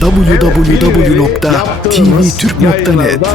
www.tvtürk.net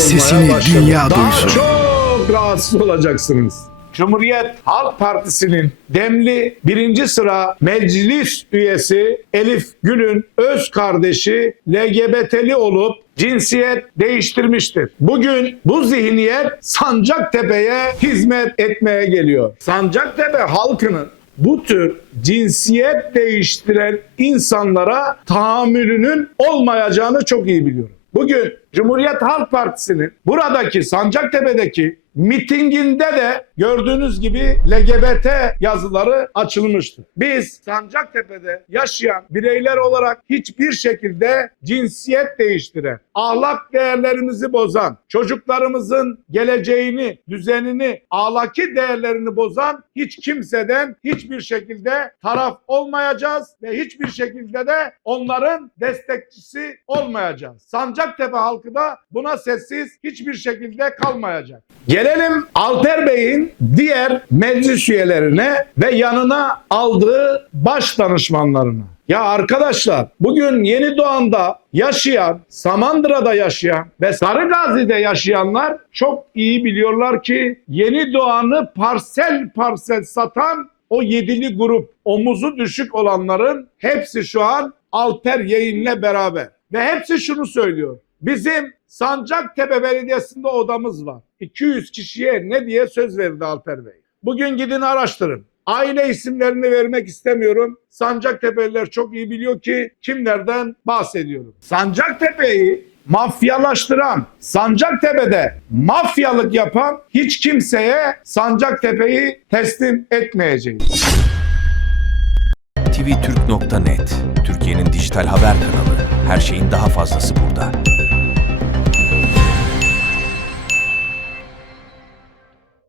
Sesini dünya duysun. çok rahatsız olacaksınız. Cumhuriyet Halk Partisi'nin demli birinci sıra meclis üyesi Elif Gül'ün öz kardeşi LGBT'li olup cinsiyet değiştirmiştir. Bugün bu zihniyet Sancaktepe'ye hizmet etmeye geliyor. Sancaktepe halkının bu tür cinsiyet değiştiren insanlara tahammülünün olmayacağını çok iyi biliyorum. Bugün Cumhuriyet Halk Partisi'nin buradaki Sancaktepe'deki mitinginde de gördüğünüz gibi LGBT yazıları açılmıştır. Biz Sancaktepe'de yaşayan bireyler olarak hiçbir şekilde cinsiyet değiştiren, ahlak değerlerimizi bozan, çocuklarımızın geleceğini, düzenini, ahlaki değerlerini bozan hiç kimseden hiçbir şekilde taraf olmayacağız ve hiçbir şekilde de onların destekçisi olmayacağız. Sancaktepe halkı da buna sessiz hiçbir şekilde kalmayacak. Gelelim Alper Bey'in diğer meclis üyelerine ve yanına aldığı baş danışmanlarına. Ya arkadaşlar bugün Yeni Doğan'da yaşayan, Samandıra'da yaşayan ve Sarıgazi'de yaşayanlar çok iyi biliyorlar ki Yeni Doğan'ı parsel parsel satan o yedili grup, omuzu düşük olanların hepsi şu an Alper Yayın'la beraber. Ve hepsi şunu söylüyor. Bizim Sancaktepe Belediyesi'nde odamız var. 200 kişiye ne diye söz verdi Alper Bey. Bugün gidin araştırın. Aile isimlerini vermek istemiyorum. Sancaktepe'liler çok iyi biliyor ki kimlerden bahsediyorum. Sancaktepe'yi mafyalaştıran, Sancaktepe'de mafyalık yapan hiç kimseye Sancaktepe'yi teslim etmeyeceğiz. tvtürk.net Türkiye'nin dijital haber kanalı. Her şeyin daha fazlası burada.